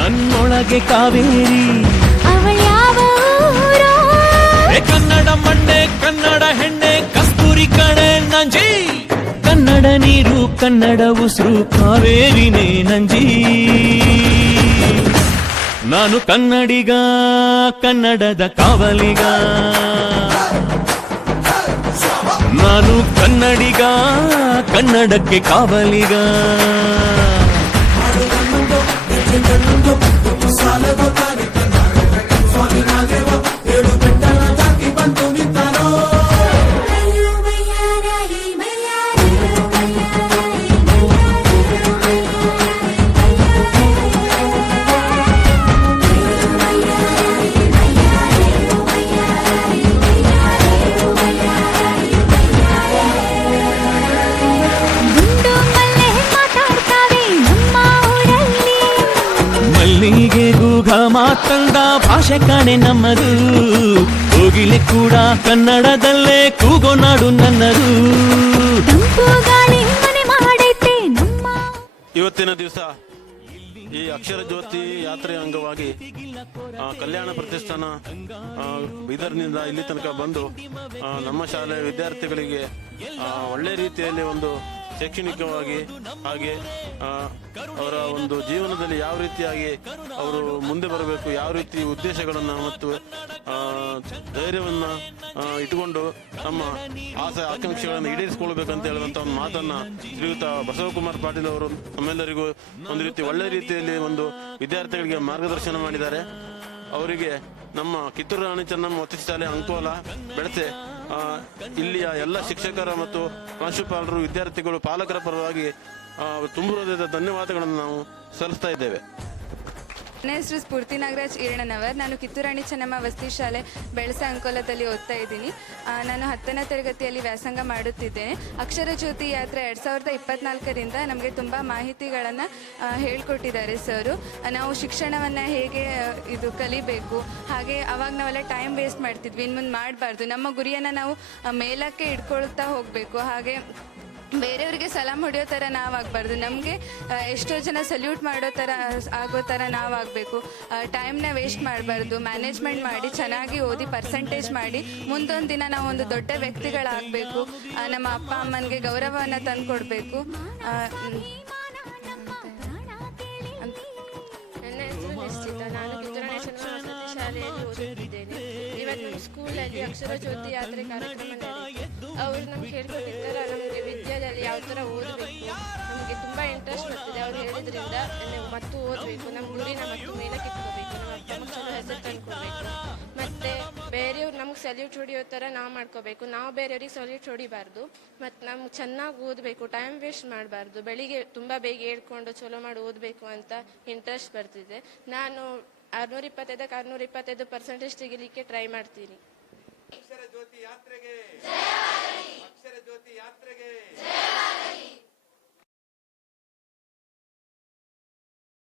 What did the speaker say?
ನನ್ನೊಳಗೆ ಕಾವೇರಿ ಅವಳ್ಯಾವ ಊರೋ? ಕನ್ನಡ ಮಣ್ಣೆ ಕನ್ನಡ ಹೆಣ್ಣೆ ಕಸ್ತೂರಿ ಕಣೆ ನಂಜಿ. ಕನ್ನಡ ನೀರು ಕನ್ನಡ ಉಸಿರು ಕಾವೇರಿನೇ ನಂಜಿ. ನಾನು ಕನ್ನಡಿಗ ಕನ್ನಡದ ಕಾವಲಿಗ. ನಾನು ಕನ್ನಡಿಗ ಕನ್ನಡಕ್ಕೆ ಕಾವಲಿಗ. ಗುಂಡು ಮಲ್ಲೆ ಮಾತಾಡ್ತಾವೆ ನಮ್ಮ ಊರಲ್ಲಿ. ಮಲ್ಲಿಗೆ ಗೂಘ ಮಾತಂದ ಭಾಷೆ ಕಾಣೆ ನಮ್ಮದು. ಕೋಗಿಲೆ ಕೂಡ ಕನ್ನಡದಲ್ಲೇ ಕೂಗೋ ನಾಡು ನನ್ನದು. ತಂಪು ಗಾಳಿ ಮನೆ ಮಾಡೈತೆ ನಮ್ಮ. ಇವತ್ತಿನ ದಿವಸ ಈ ಅಕ್ಷರ ಜ್ಯೋತಿ ಯಾತ್ರೆಯ ಅಂಗವಾಗಿ ಕಲ್ಯಾಣ ಪ್ರತಿಷ್ಠಾನ ಬೀದರ್ನಿಂದ ಇಲ್ಲಿ ತನಕ ಬಂದು ನಮ್ಮ ಶಾಲೆಯ ವಿದ್ಯಾರ್ಥಿಗಳಿಗೆ ಒಳ್ಳೆ ರೀತಿಯಲ್ಲಿ ಒಂದು ಶೈಕ್ಷಣಿಕವಾಗಿ ಹಾಗೆ ಅವರ ಒಂದು ಜೀವನದಲ್ಲಿ ಯಾವ ರೀತಿಯಾಗಿ ಅವರು ಮುಂದೆ ಬರಬೇಕು, ಯಾವ ರೀತಿ ಉದ್ದೇಶಗಳನ್ನು ಮತ್ತು ಧೈರ್ಯವನ್ನು ಇಟ್ಟುಕೊಂಡು ನಮ್ಮ ಆಸೆ ಆಕಾಂಕ್ಷೆಗಳನ್ನು ಈಡೇರಿಸಿಕೊಳ್ಬೇಕಂತ ಹೇಳುವಂಥ ಒಂದು ಮಾತನ್ನು ಶ್ರೀಯುತ ಬಸವಕುಮಾರ್ ಪಾಟೀಲ್ ಅವರು ನಮ್ಮೆಲ್ಲರಿಗೂ ಒಂದು ರೀತಿ ಒಳ್ಳೆ ರೀತಿಯಲ್ಲಿ ಒಂದು ವಿದ್ಯಾರ್ಥಿಗಳಿಗೆ ಮಾರ್ಗದರ್ಶನ ಮಾಡಿದ್ದಾರೆ. ಅವರಿಗೆ ನಮ್ಮ ಕಿತ್ತೂರು ರಾಣಿ ಚೆನ್ನಮ್ಮ ವಸತಿ ಶಾಲೆ ಅಂಕೋಲ ಬೆಳಸೆ ಇಲ್ಲಿಯ ಎಲ್ಲ ಶಿಕ್ಷಕರ ಮತ್ತು ಪ್ರಾಂಶುಪಾಲರು ವಿದ್ಯಾರ್ಥಿಗಳು ಪಾಲಕರ ಪರವಾಗಿ ತುಂಬು ಹೃದಯದ ಧನ್ಯವಾದಗಳನ್ನು ನಾವು ಸಲ್ಲಿಸ್ತಾ ಇದ್ದೇವೆ. ನನ್ನ ಹೆಸರು ಸ್ಫೂರ್ತಿ ನಾಗರಾಜ್ ಈರಣನವರ್. ನಾನು ಕಿತ್ತೂರು ರಾಣಿ ಚೆನ್ನಮ್ಮ ವಸತಿ ಶಾಲೆ ಬೆಳಸೆ ಅಂಕೋಲದಲ್ಲಿ ಓದ್ತಾ ಇದ್ದೀನಿ. ನಾನು 10ನೇ ತರಗತಿಯಲ್ಲಿ ವ್ಯಾಸಂಗ ಮಾಡುತ್ತಿದ್ದೇನೆ. ಅಕ್ಷರ ಜ್ಯೋತಿ ಯಾತ್ರೆ 2024ರಿಂದ ನಮಗೆ ತುಂಬ ಮಾಹಿತಿಗಳನ್ನು ಹೇಳ್ಕೊಟ್ಟಿದ್ದಾರೆ ಸರು. ನಾವು ಶಿಕ್ಷಣವನ್ನು ಹೇಗೆ ಕಲಿಬೇಕು, ಹಾಗೆ ಅವಾಗ ನಾವೆಲ್ಲ ಟೈಮ್ ವೇಸ್ಟ್ ಮಾಡ್ತಿದ್ವಿ, ಇನ್ನು ಮುಂದೆ ಮಾಡಬಾರ್ದು. ನಮ್ಮ ಗುರಿಯನ್ನು ನಾವು ಮೇಲಕ್ಕೆ ಇಟ್ಕೊಳ್ತಾ ಹೋಗಬೇಕು. ಹಾಗೆ ಬೇರೆಯವರಿಗೆ ಸಲಾಮ್ ಹೊಡೆಯೋ ಥರ ನಾವಾಗಬಾರ್ದು. ನಮಗೆ ಎಷ್ಟೋ ಜನ ಸಲ್ಯೂಟ್ ಮಾಡೋ ಥರ ಆಗೋ ಥರ ನಾವಾಗಬೇಕು. ಟೈಮ್ನ ವೇಸ್ಟ್ ಮಾಡಬಾರ್ದು. ಮ್ಯಾನೇಜ್ಮೆಂಟ್ ಮಾಡಿ ಚೆನ್ನಾಗಿ ಓದಿ ಪರ್ಸೆಂಟೇಜ್ ಮಾಡಿ ಮುಂದೊಂದು ದಿನ ನಾವು ಒಂದು ದೊಡ್ಡ ವ್ಯಕ್ತಿಗಳಾಗಬೇಕು. ನಮ್ಮ ಅಪ್ಪ ಅಮ್ಮನಿಗೆ ಗೌರವವನ್ನು ತಂದು ಕೊಡಬೇಕು. ನನ್ನ ಹೆಸರು ನಿಶ್ಚಿತ. ನಾನು ಕಿತ್ತೂರು ರಾಣಿ ಚೆನ್ನಮ್ಮ ವಸತಿ ಶಾಲೆಯಲ್ಲಿ ಓದುತ್ತಿದ್ದೇನೆ. ಇವತ್ತು ಸ್ಕೂಲಲ್ಲಿ ಅಕ್ಷರ ಜ್ಯೋತಿ ಯಾತ್ರೆ ಕಾರ್ಯಕ್ರಮ ನಡೆಯಿತು. ಅವರು ನಮ್ಗೆ ಹೇಳ್ಕೊಟ್ಟಿದ್ದಾರೆ ನಮಗೆ ವಿದ್ಯಾದಲ್ಲಿ ಯಾವ ಥರ ಓದಬೇಕು, ನಮಗೆ ತುಂಬ ಇಂಟ್ರೆಸ್ಟ್ ಬರ್ತಿದೆ. ಅವ್ರು ಹೇಳಿದ್ರಿಂದ ಮತ್ತು ಓದಬೇಕು, ನಮ್ಮ ಗುರಿನ ಮತ್ತು ಮೇಲಕ್ಕೆ ಇಟ್ಕೋಬೇಕು, ನಮ್ಮ ಅಪ್ಪ ಅಮ್ಮ ಚಲೋ ಹೆಸರು ತಂದ್ಕೊಡ್ಬೇಕು. ಮತ್ತು ಬೇರೆಯವ್ರು ನಮ್ಗೆ ಸಲ್ಯೂಟ್ ಹೊಡಿಯೋ ಥರ ನಾವು ಮಾಡ್ಕೋಬೇಕು. ನಾವು ಬೇರೆಯವ್ರಿಗೆ ಸಲ್ಯೂಟ್ ಹೊಡಿಬಾರ್ದು. ಮತ್ತು ನಮ್ಗೆ ಚೆನ್ನಾಗಿ ಓದಬೇಕು, ಟೈಮ್ ವೇಸ್ಟ್ ಮಾಡಬಾರ್ದು. ಬೆಳಿಗ್ಗೆ ತುಂಬ ಬೇಗ ಹೇಳ್ಕೊಂಡು ಚಲೋ ಮಾಡಿ ಓದಬೇಕು ಅಂತ ಇಂಟ್ರೆಸ್ಟ್ ಬರ್ತಿದೆ. ನಾನು 625ಕ್ಕೆ 625% ತೆಗಿಲಿಕ್ಕೆ ಟ್ರೈ ಮಾಡ್ತೀನಿ. ಅಕ್ಷರ ಜ್ಯೋತಿ ಯಾತ್ರೆಗೆ ಜಯ ಆಗಲಿ. ಅಕ್ಷರ ಜ್ಯೋತಿ ಯಾತ್ರೆಗೆ ಜಯ ಆಗಲಿ.